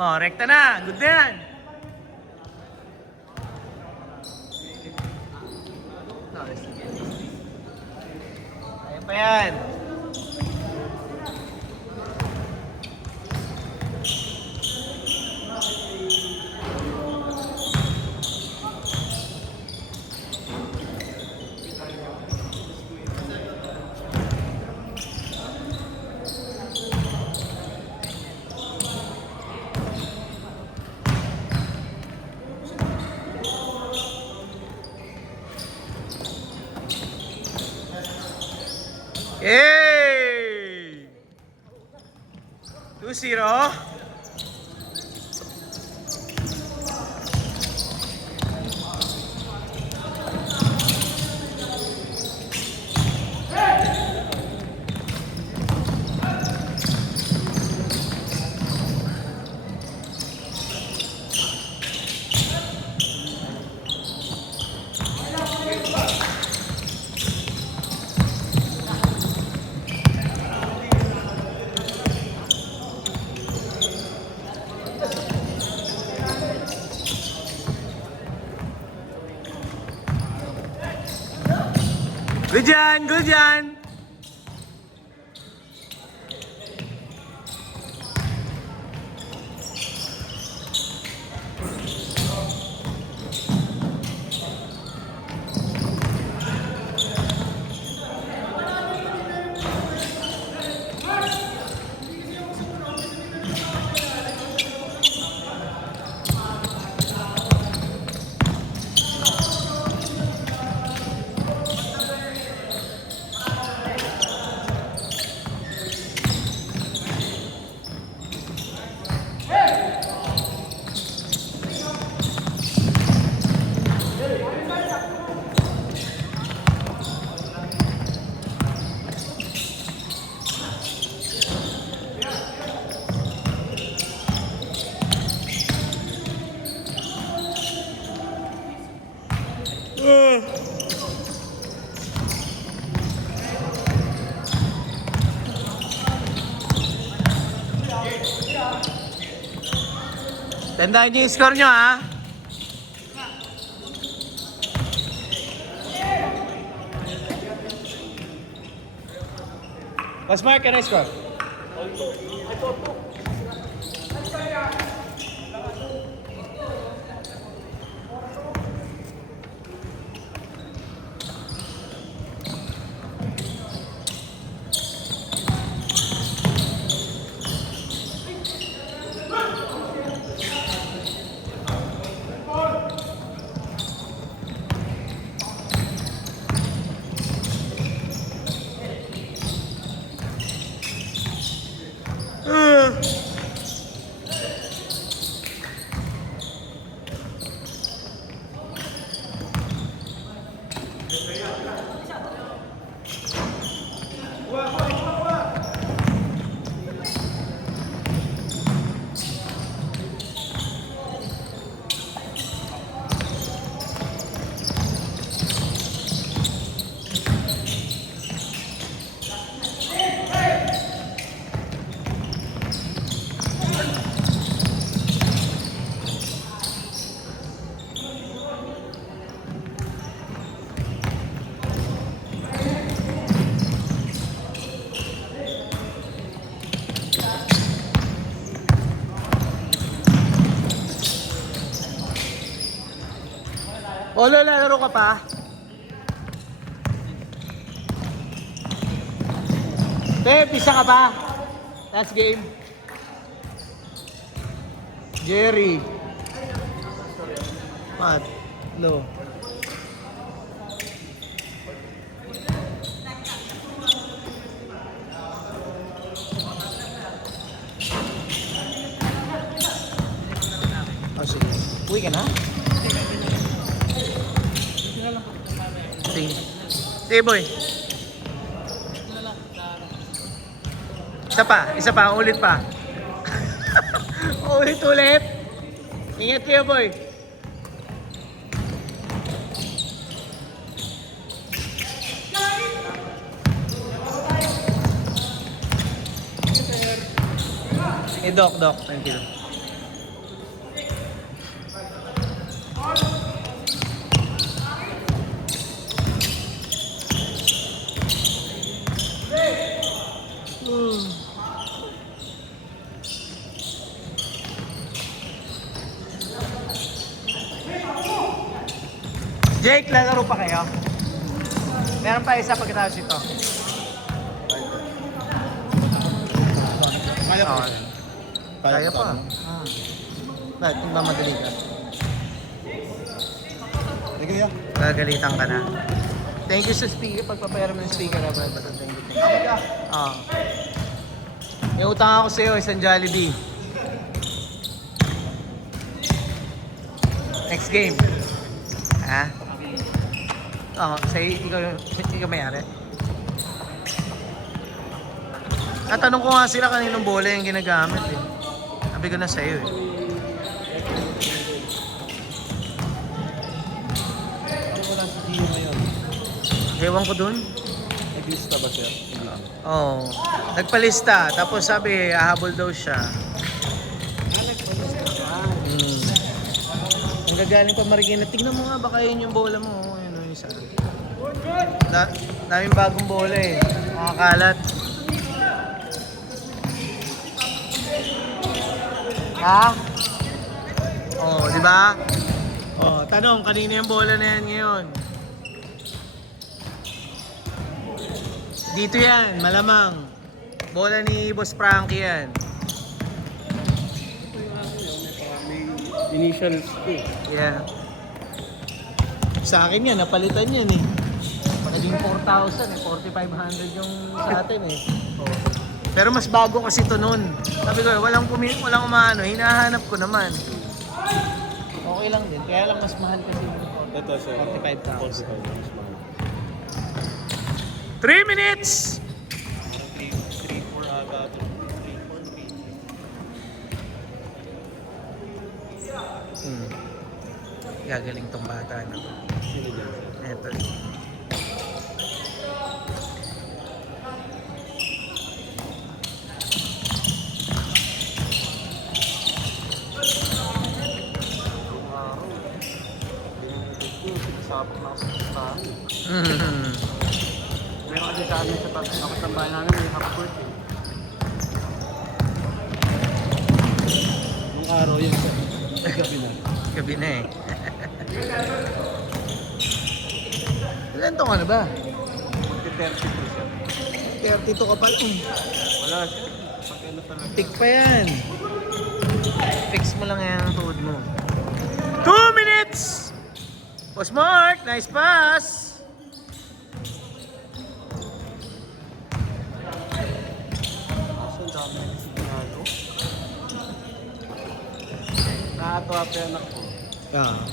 Oh, rekta na. Good na yan. Ayan pa yan. Yay! 2-0. Good yan, good yan. Tandaan niyo yung score nyo, ha? What's Mark and I score? Olo, lalaro ka pa? Pisa ka pa? Last game. Jerry. Matt. No. Oh, sige. Uwi ka na? Sige. Sige, boy. Isa pa, ulit pa. Ulit. Ingat kayo, boy. Doc. Thank you. Jake, lalaro pa kayo? Meron pa isa pagkatapos ito. Kaya pa. Okay. Kaya pa. Bakit? Kung ba madali ka? Sige ya. Gagalitan ka na. Thank you sa speaker. Pagpapayara mo ng speaker. Thank you. May utang ako sa'yo, isang Jollibee. Next game. Ha? Oo, ikaw mayari. Natanong ko nga sila kaninong bola yung ginagamit eh. Sabi ko na sa'yo eh. Ano wala si Gio ngayon? Ewan ko dun. Naglista ba siya? Oo. Nagpalista. Tapos sabi, hahabol daw siya. Nagpalista siya. Ang gagaling pa Marikina. Tingnan mo nga, baka yun yung bola mo. Yun yung isa. Daming bagong bola eh. Mga kalat. Ha? Oh, di ba? Oh, tanong, kanina yung bola na yan ngayon? Dito yan, malamang. Bola ni Boss Frankie yan. May initials ko. Yeah. Sa akin yan, napalitan yan eh. Naging 4,000 eh, 4,500 yung sa atin eh. Oh. Pero mas bago kasi ito nun. Sabi ko, walang umano, hinahanap ko naman. Okay lang din, kaya lang mas mahal kasi yung Ito siya. 45,000. 3 minutes! 3-4 aga. 3-4. Gagaling tong bata na. Sino dyan? Eto. Sabok na ako sa listahan. Meron kasi sa amin sa tabi. Ako sa bahay namin may half court eh. Nung araw yun sa gabi na. Gabi na eh. Ilan taon ka na ba? Magti-30 po siya. 32 ka pa lang. Wala siya. Pag ano talaga. Tik pa yan. Fix mo lang yan ang tuhod mo. 2 minutes! Boss Mark, nice pass! Kaso ang dami na signalo. Nakatawa pa yung anak ko. Yeah.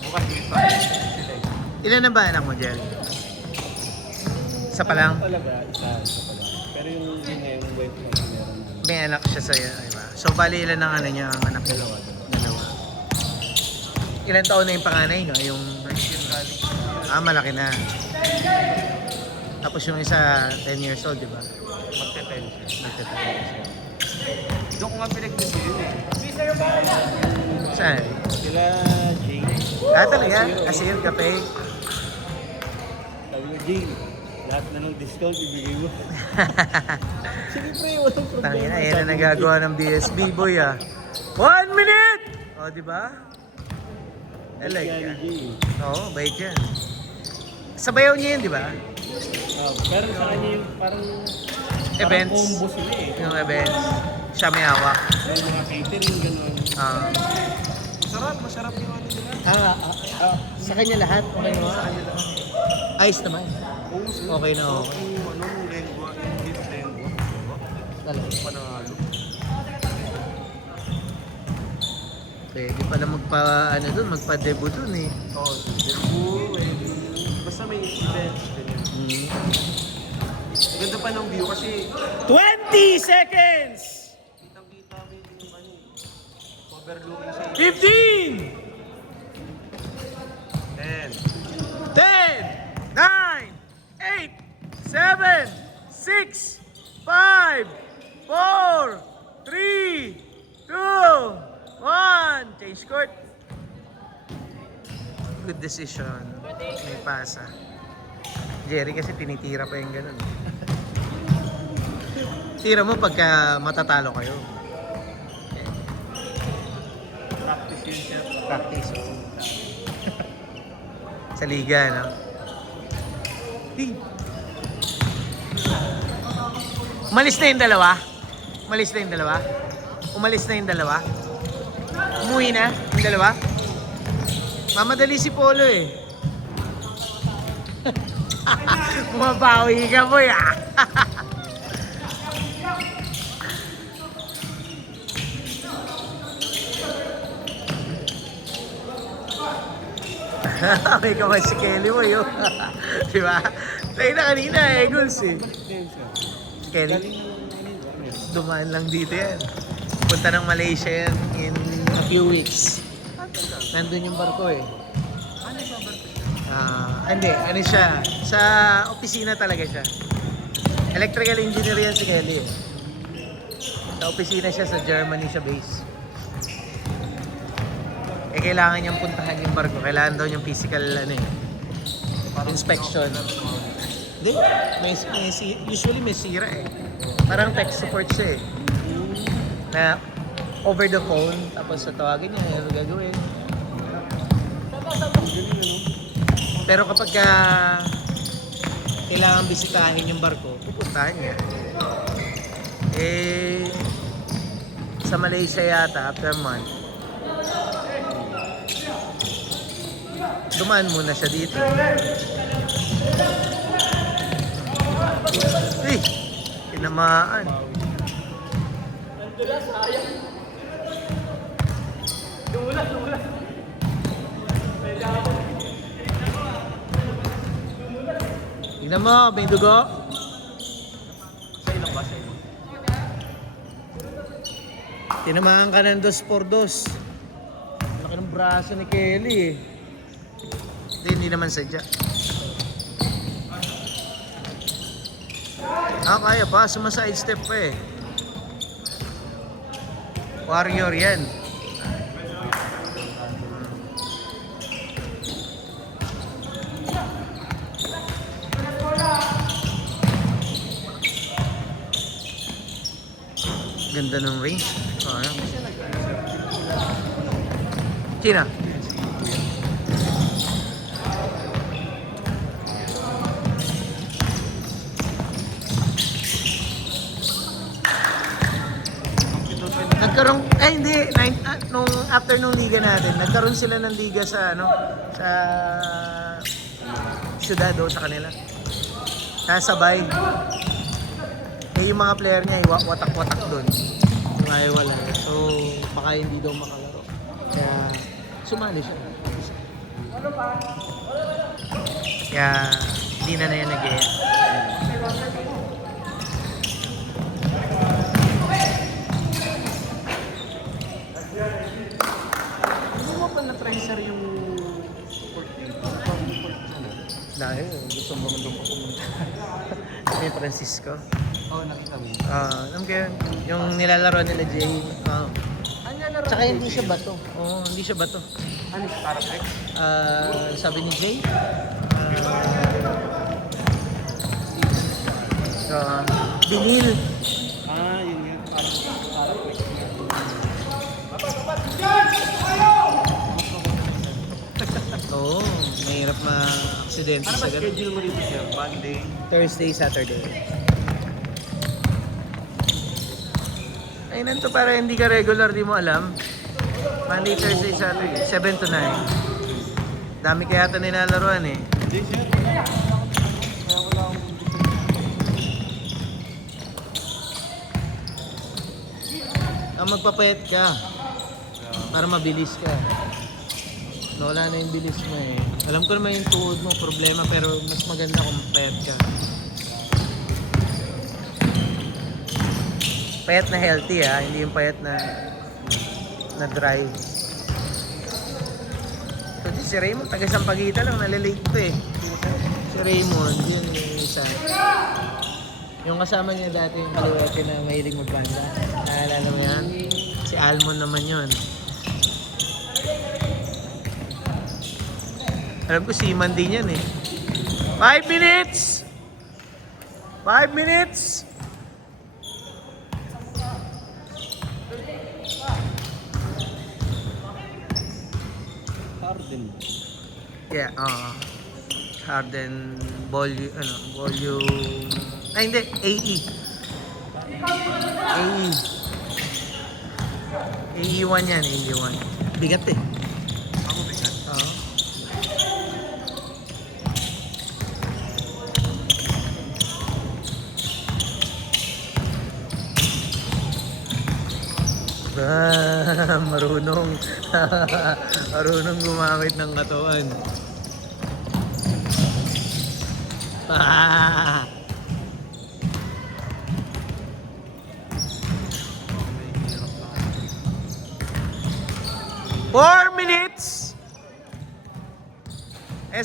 Bukas dito sila eh. Ilan na ba anak mo, Jerry? Isa pa lang? Talaga, isa pa lang. Pero yung yun nga, yung wife na meron. May anak siya sa'yo, diba? So, bali ilan ang ano niya, ang anak niya? Dalawa. Ilan taon na yung panganay, no? Yung... malaki na. Tapos yung isa, 10 years old, diba? Magte-10 siya. Magte-10. Doon ko nga pinag-decision eh. Saan? Sila Jay. Talaga? Asir, kape? Sabi ko, Jay, lahat na ng discount ibigay mo. Sige pre, walang problema. Tangina, yan ang nagagawa ng BSB, boy, ah. 1 minute! O, diba? Talaga. Oo, bait yan. Sabayaw niya yun, diba? Pero sa kanya yung parang Events. combo sila eh. Yung events. Siya may hawak. Yung mga catering, gano'n. Masarap yung ano nila. Sa kanya lahat? Okay naman? Sa kanya lang. Ayos naman. Oo, sir. Okay na okay. Yung ano, lengua, yung beef lengua. Talaga. Panalo. Pwede pala magpa-debut dun eh. Oo, Cebu, basta may events, ganyan. Ganda pa ng view kasi 20 seconds! kitang-kita mo yung ano, overlooking sa 15! 10. 10, 9, 8, 7, 6, 5, 4, 3, 2, 1. Change court. Good decision. May pasa. Jerry kasi tinitira pa yung ganun. Tira mo pagka matatalo kayo. Practice yun siya. Practice. Sa liga, no? Hey. Umalis na yung dalawa? Umalis na yung dalawa? Umalis na yung dalawa? Umuwi na yung dalawa? Mamadali si Polo eh. Bumabawi ka boy ah. May kamay si Kelly mo yun. Diba? Tayo na kanina eh, Eagles eh. Kelly, dumaan lang dito yan. Punta ng Malaysia yan in a few weeks. Nandun yung barko eh. Hindi, ano siya, sa opisina talaga siya. Electrical engineer yan si Kelly eh. Sa opisina siya, sa Germany siya base. Eh kailangan niyang puntahan yung barko, kailangan daw yung physical ano eh, inspection. Hindi, usually may sira eh. Parang tech support siya eh. Na over the phone, tapos tatawagin niya, ano gagawin. Pero kapag kailangan bisitahin yung barko, pupuntahan niya. Eh, sa Malaysia yata, after a month, dumaan muna siya dito. Eh, tinamaan. Tingnan mo, may dugo. Tinamaan ka ng 2-4-2. Laki ng braso ni Kelly eh. Hindi naman sadya. Kaya pa. Sumaside step pa eh. Warrior yan. Ganda ng range. China. Nagkaroon, hindi, nung after nung liga natin, nagkaroon sila ng liga sa sa syudad o sa kanila. Kasabay. Eh yung mga player niya, watak-watak doon. Yung ayaw wala. So, baka hindi daw makalaro. Kaya, sumali siya. Kaya, hindi na yan nag-e. Hindi mo pa na-try sir yung sport team? Dahil, gusto mo doon pa pumunta. May Francisco. Oo, nakita mo. Alam ko yun, yung nilalaro nila Jay. Tsaka hindi siya bato. Oo, hindi siya bato. Ano siya, Paraflex? Sabi ni Jay, vinil. Yun yun. Paraflex. Oo, mahirap ma-aksidente Ano ba sa ganun. schedule mo dito sir? Monday? Thursday, Saturday. Ay, nanto para hindi ka regular, di mo alam. Monday, Thursday, Saturday, 7 to 9. Dami kaya ito nilalaroan eh. Hindi sir. Kaya wala akong Magpapayat ka para mabilis ka. Wala na yung bilis mo eh. Alam ko naman yung tuhod mo, problema, pero mas maganda kung payat ka. Payat na healthy ha, hindi yung payat na dry. So si Raymond, taga Sampaguita lang, nalilate to eh. Si Raymond, yun yung isa. Yung kasama niya dati yung kaliwete na mahilig magbanda. Naalala mo yan? Si Almond naman yun. Alam ko seaman din yan eh. 5 minutes! 5 minutes! Harden. Yeah, Harden volume ay hindi, AE. AE1 yan, AE1. Bigat eh. Ako bigat. Oo. Marunong. Marunong gumamit ng katawan. Ah! May hirap lang. 4 minutes!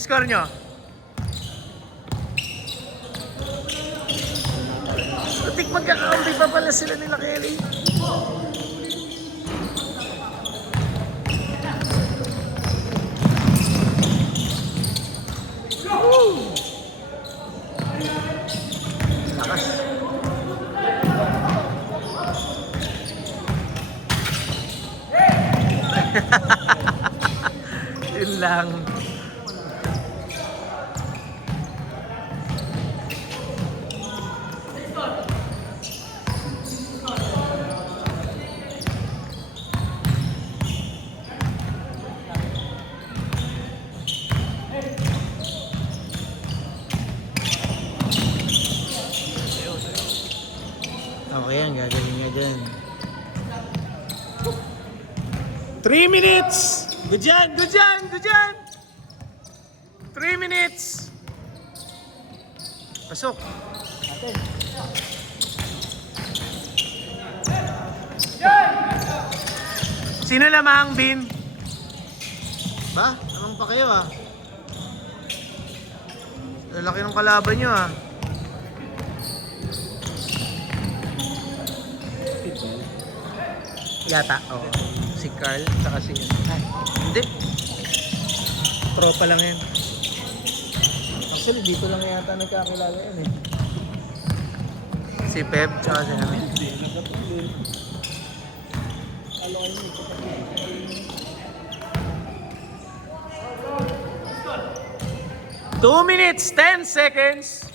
Score nyo? Putik magkakampi pa pala sila nila Kelly. Woo! Lakas. Yun lang. Okay yan, gagaling nga dyan. 3 minutes! Good dyan, good dyan, good dyan! 3 minutes! Pasok. Sino lamang, Bin? Ba? Anong pa kayo ah? Lalaki ng kalaban nyo ah. Yata, oo. Si Carl, saka si... Ay, hindi. Tropa lang yan. Actually, dito lang yata nagkakilala yan eh. Si Pep, tsaka si Amin. Hindi, nakatulog. Alam ko yun. 2 minutes, 10 seconds.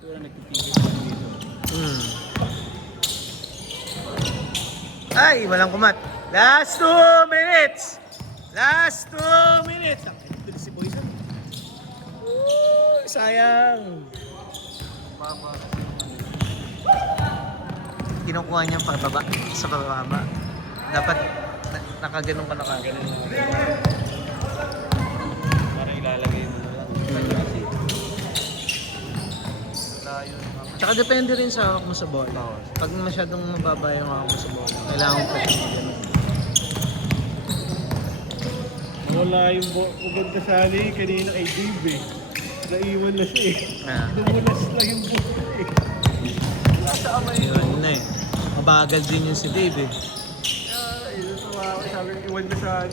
Ito na nagpipigil dito. Ay, walang kumat. Last 2 minutes. Last 2 minutes. Ito si Boysan. Sayang. Mama. Kinukuha niya pababa sa pababa. Dapat nakaganong ka nakaganon. Parang ilalagay mo na lang. Kanya kasi. Layo. Tsaka depende rin sa hawak mo sa bola. Pag masyadong mababa yung hawak mo sa bola, kailangan mo pa siya ganun. Wala yung maganda sali kanina kay Dave eh. Naiwan na siya eh. Ah. Dumulas lang yung buto eh. Nasaan ba yun? Yun na eh. Mabagal din yung si Dave eh. Yun ang tawa ko. Sabi ko, iwan na sana.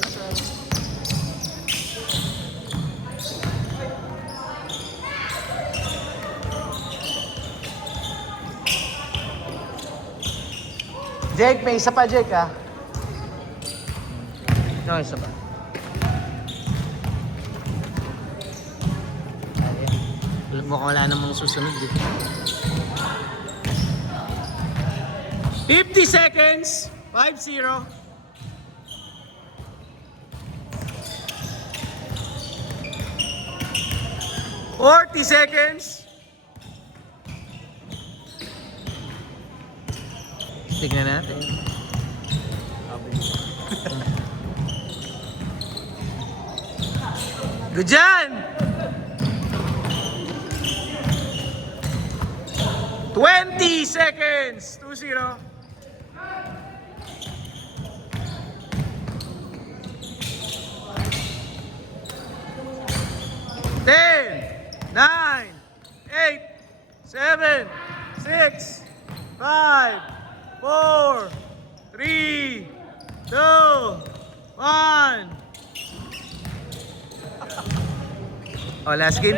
Jake, may isa pa Jake ah. No, isa pa. Mukhang wala namang susunod dito. 50 seconds. 5-0. Forty seconds. Tignan natin. Good dyan! 20 seconds! 2-0. Ten, 9, 8, 7, 6, 5, 4, 3, 2, 1. Oh, last game